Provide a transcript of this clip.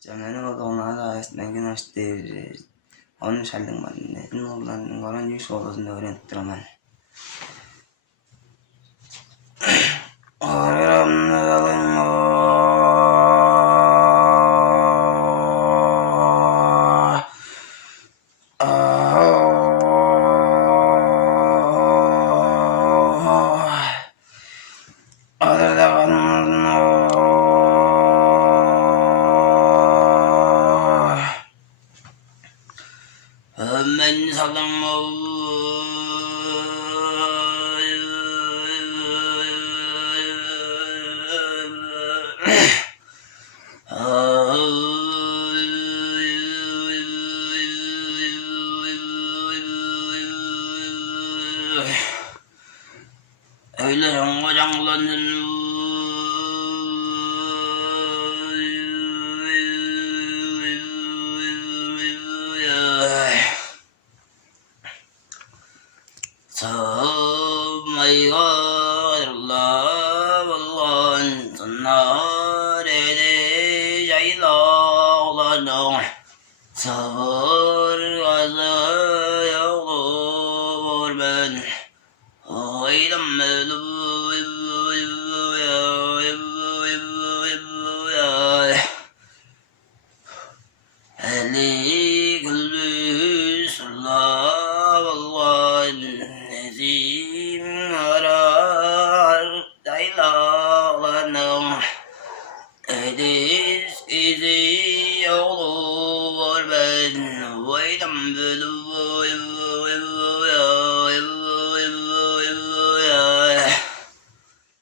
Canlarına bak onlara ayasından açtır. Onun şerden bana ne olanın olan yüz olduğunu öğrenip duramam. من صدم öyle hocamların mày ơi là vân nó để giấy lo lên đường sợ rồi một bên ôi đâm Ali kullu sallallahu aleyhi arar daylalanım Edis izi olur ben vaydım bölü